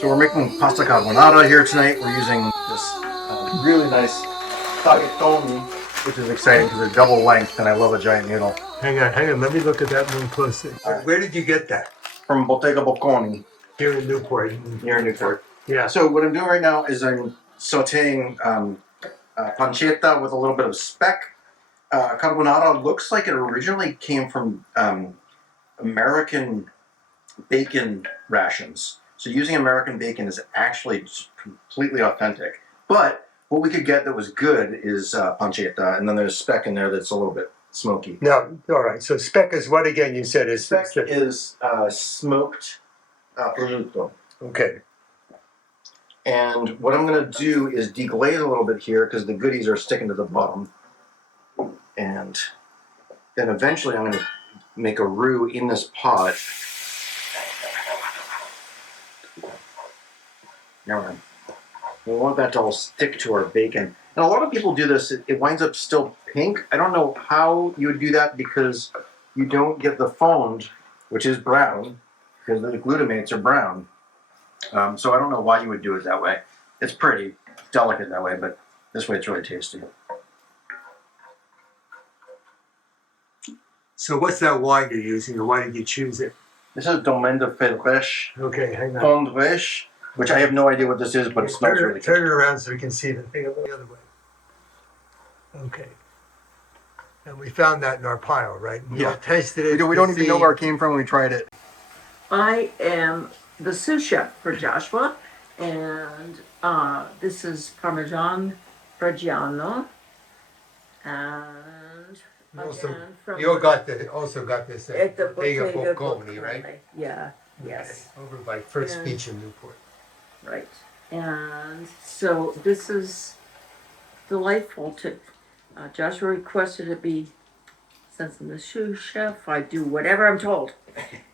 So we're making pasta carbonara here tonight. We're using this really nice tagliatelle, which is exciting because they're double length, and I love a giant noodle. Hang on. Let me look at that one closely. Where did you get that? From Bottega Bocconi Here in Newport. here in Newport. Yeah. So what I'm doing right now is I'm sauteing pancetta with a little bit of speck. Carbonara looks like it originally came from American bacon rations. So using American bacon is actually completely authentic. But what we could get that was good is pancetta, and then there's speck in there that's a little bit smoky. No, all right. So speck is what again? You said is Speck is smoked prosciutto. Okay. And what I'm going to do is deglaze a little bit here because the goodies are sticking to the bottom. And then eventually I'm going to make a roux in this pot. Now we want that to all stick to our bacon. And a lot of people do this, it winds up still pink. I don't know how you would do that because you don't get the fond, which is brown, because the glutamates are brown. So I don't know why you would do it that way. It's pretty delicate that way, but this way it's really tasty. So what's that wine you're using, or why did you choose it? This is Domaine de Félrech Okay, hang on. Fond Rêche, which I have no idea what this is, but it smells really good. Turn it around so we can see the thing the other way. Okay. And we found that in our pile, right? We all tasted it. We don't even know where it came from when we tried it. I am the sous chef for Joshua, and this is Parmesan Reggiano, and again from You also got this at the Bottega Bottega Bocconi, right? Yeah. Yes. Over by First And- Beach in Newport. Right. And so this is delightful to. Joshua requested it be, since I'm the sous chef, I do whatever I'm told.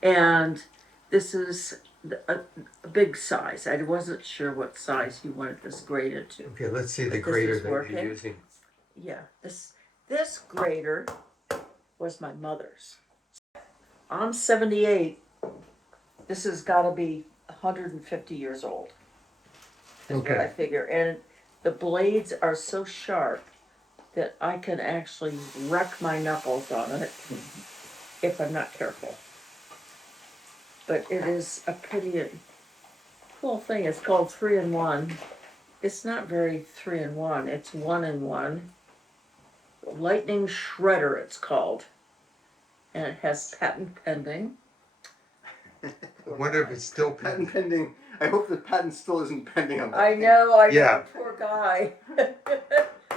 And this is a big size. I wasn't sure what size you wanted this grated to. Okay, let's see the This grater is that you're working. using. Yeah, this grater was my mother's. I'm 78. This has got to be 150 years old. Is what I Okay. figure. And the blades are so sharp that I can actually wreck my knuckles on it if I'm not careful. But it is a pretty cool thing. It's called 3-in-1. It's not very 3-in-1. It's 1-in-1. Lightning Shredder, it's called. And it has patent pending. I wonder if it's still Patent pending. pending. I hope the patent still isn't pending on that. I know, Yeah. poor guy.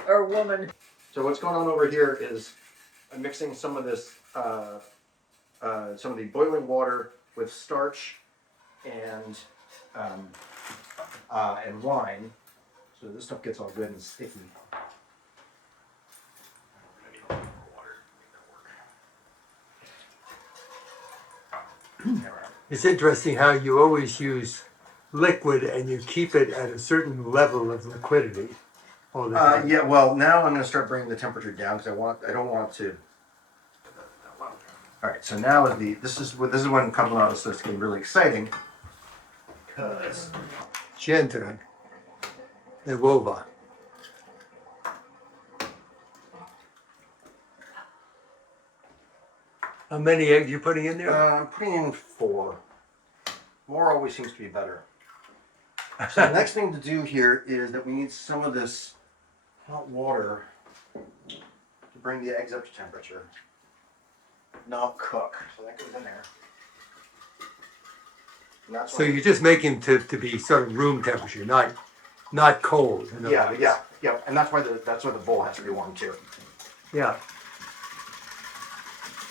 Or woman. So what's going on over here is I'm mixing some of this, some of the boiling water with starch and wine. So this stuff gets all good and sticky. It's interesting how you always use liquid and you keep it at a certain level of liquidity all the time. Yeah, well, now I'm going to start bringing the temperature down because I don't want to. All right, so now this is when carbonara starts getting really exciting. Because Centro de uova. How many eggs you putting in there? I'm putting in 4. More always seems to be better. So the next thing to do here is that we need some of this hot water to bring the eggs up to temperature. Not cook. So that goes in there. And that's So you're just making to be sort of room temperature, not cold. in other yeah, words. yeah. And that's why the bowl has to be warm too. Yeah.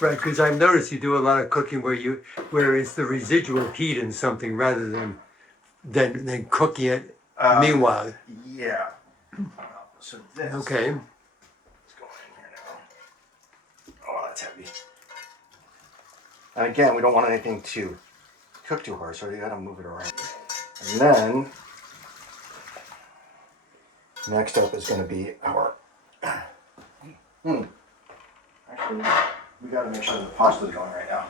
Right, because I've noticed you do a lot of cooking where it's the residual heat in something rather than cooking it meanwhile. Yeah. So this. Okay. Let's go in here now. Oh, that's heavy. And again, we don't want anything to cook too hard, so you gotta move it around. And then, next up is gonna be our. Actually, we gotta make sure the pasta's going right now.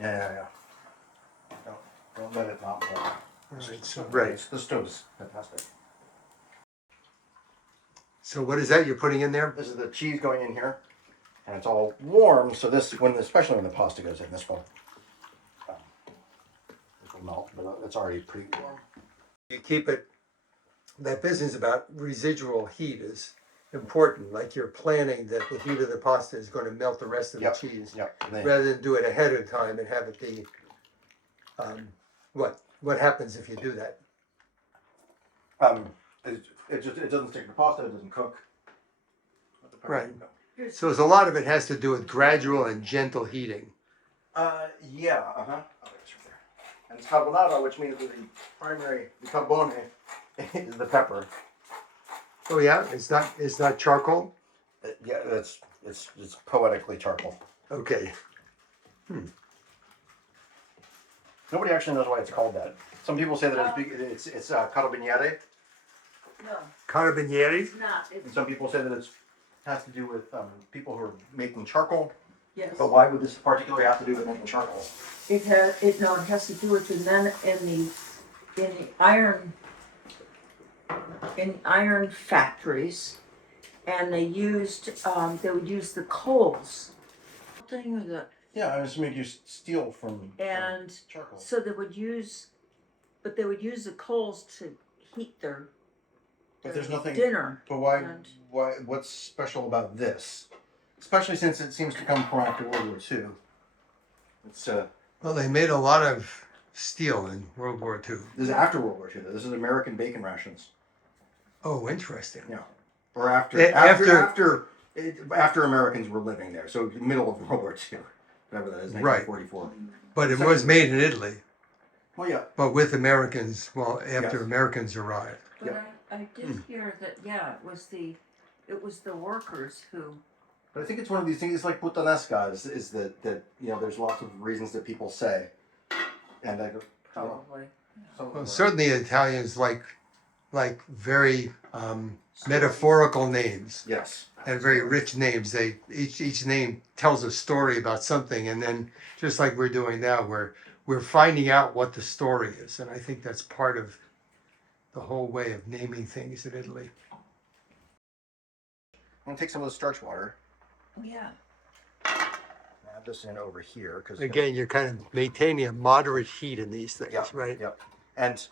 Yeah. Don't let it not burn. Alright, so, right. The stove's fantastic. So what is that you're putting in there? This is the cheese going in here, and it's all warm. So especially when the pasta goes in, this will melt. But it's already pretty warm. You keep it, that business about residual heat is important. Like you're planning that the heat of the pasta is going to melt the rest of the cheese. Yep. Rather than do it ahead of time and have it be, what happens if you do that? It doesn't stick to the pasta. It doesn't cook. Right. So a lot of it has to do with gradual and gentle heating. Yeah. And it's carbonara, which means that the carbone is the pepper. Oh yeah, it's not charcoal. Yeah, it's poetically charcoal. Okay. Nobody actually knows why it's called that. Some people say that it's carabiniere, No, Carabinieri. it's not. and It's, some people say that it has to do with people who are making charcoal. yes. But why would this particularly have to do with making charcoal? It has to do with the men in the iron factories, and they would use the coals. Thing or the Yeah, I just make you steal from and charcoal. so they would use the coals to heat their But there's nothing. dinner. But why? And- Why? What's special about this? Especially since it seems to come from after World War II. It's Well, they made a lot of steel in World War II. this is after World War II. Though. This is American bacon rations. Oh, interesting. Yeah. Or after Americans were living there. So middle of World War II, whatever that is, Right. 1944. But it was made in Italy. Well, yeah. But with Americans, after Yes. Americans arrived. But Yep. I did hear that it was the workers who. But I think it's one of these things. It's like puttanesca. Is that there's lots of reasons that people say, and I go. Probably. Well, certainly Italians like very metaphorical names Yes. and very rich names. They each name tells a story about something, and then just like we're doing now, we're finding out what the story is, and I think that's part of the whole way of naming things in Italy. I'm gonna take some of the starch water. Oh yeah. Add this in over here because Again, you're kind of maintaining a moderate heat in these things, Yeah. right? Yep. And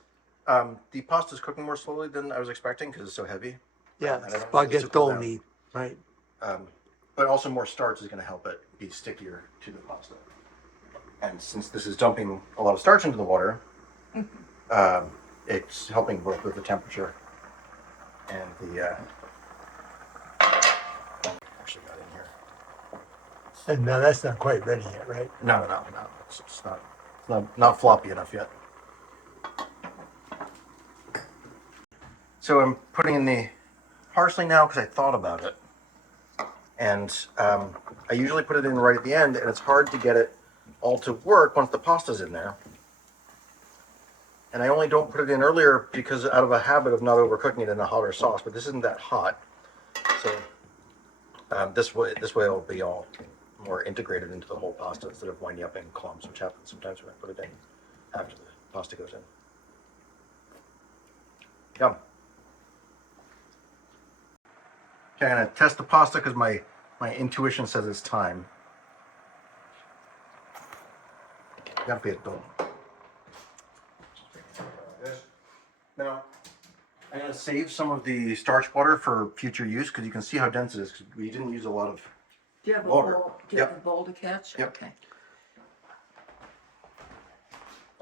the pasta's cooking more slowly than I was expecting because it's so heavy. Yeah, And I don't want it to cool down. spaghettoni, right? But also more starch is going to help it be stickier to the pasta. And since this is dumping a lot of starch into the water, it's helping both with the temperature and the. Actually, got in here. And now that's not quite ready yet, right? No. It's not floppy enough yet. So I'm putting in the parsley now because I thought about it. And I usually put it in right at the end, and it's hard to get it all to work once the pasta's in there. And I only don't put it in earlier because out of a habit of not overcooking it in a hotter sauce, but this isn't that hot. So this way it'll be all more integrated into the whole pasta instead of winding up in clumps, which happens sometimes when I put it in after the pasta goes in. Yum. Okay, I'm gonna test the pasta because my intuition says it's time. Gotta be a done. Now, I'm gonna save some of the starch water for future use because you can see how dense it is. Because we didn't use a lot of. Do you have a Water. bowl? Do you have Yep. a bowl to catch? Yep. Okay.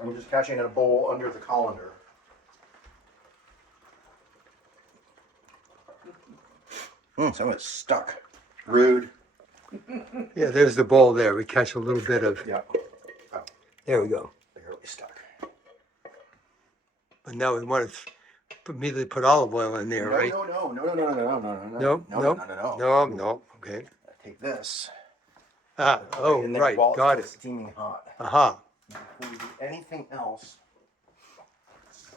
I'm just catching in a bowl under the colander. Some of it's stuck. Rude. Yeah, there's the bowl there. We catch a little bit of. Yeah. There we go. Barely stuck. But now we want to immediately put olive oil in there, right? No. No. Okay. I take this. Oh, in there right. while it's Got still it. steaming hot. Aha. Before we do anything else,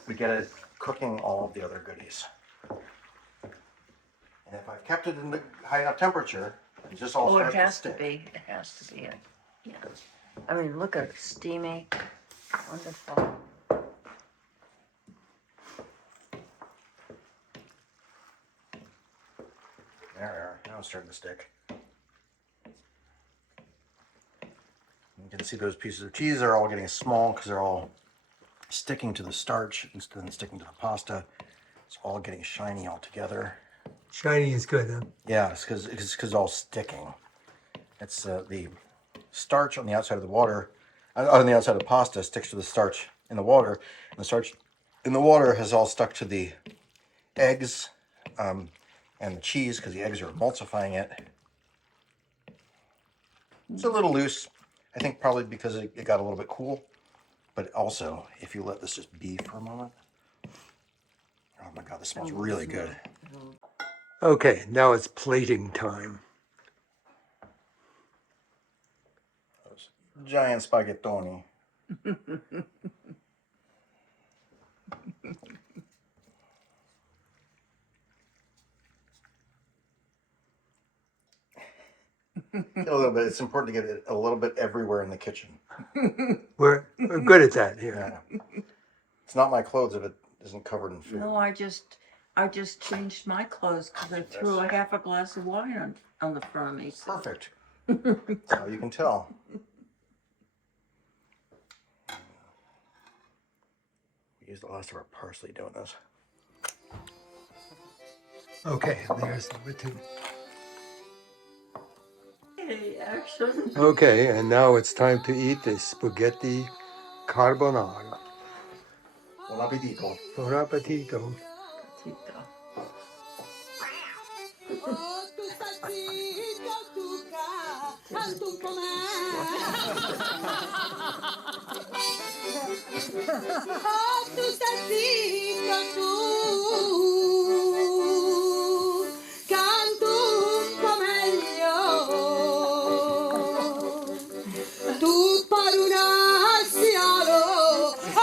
we get it cooking all of the other goodies. And if I've kept it in the high enough temperature, it just all Oh, it starts to has to stick. be. It has to be. Yeah. I mean, look at it, steamy, wonderful. There we are. Now it's starting to stick. You can see those pieces of cheese are all getting small because they're all sticking to the starch instead of sticking to the pasta. It's all getting shiny all together. Shiny is good, huh? Yeah, it's because it's all sticking. It's the starch on the outside of the water, on the outside of the pasta sticks to the starch in the water, and the starch in the water has all stuck to the eggs and the cheese because the eggs are emulsifying it. It's a little loose, I think probably because it got a little bit cool, but also if you let this just be for a moment. Oh my God, this smells really good. Okay, now it's plating time. Those giant spaghettoni. Get a little bit. It's important to get it a little bit everywhere in the kitchen. We're good at that here. Yeah. It's not my clothes if it isn't covered in food. No, I just changed my clothes because I threw a half a glass of wine on the front of me. So. Perfect. That's how you can tell. We used the last of our parsley doing this. Okay, there's number 2. Hey, action. Okay, and now it's time to eat the spaghetti carbonara. Buon appetito. Buon appetito. Tito. Tu stai tu, canto un po' meglio. Tu per un anziano, o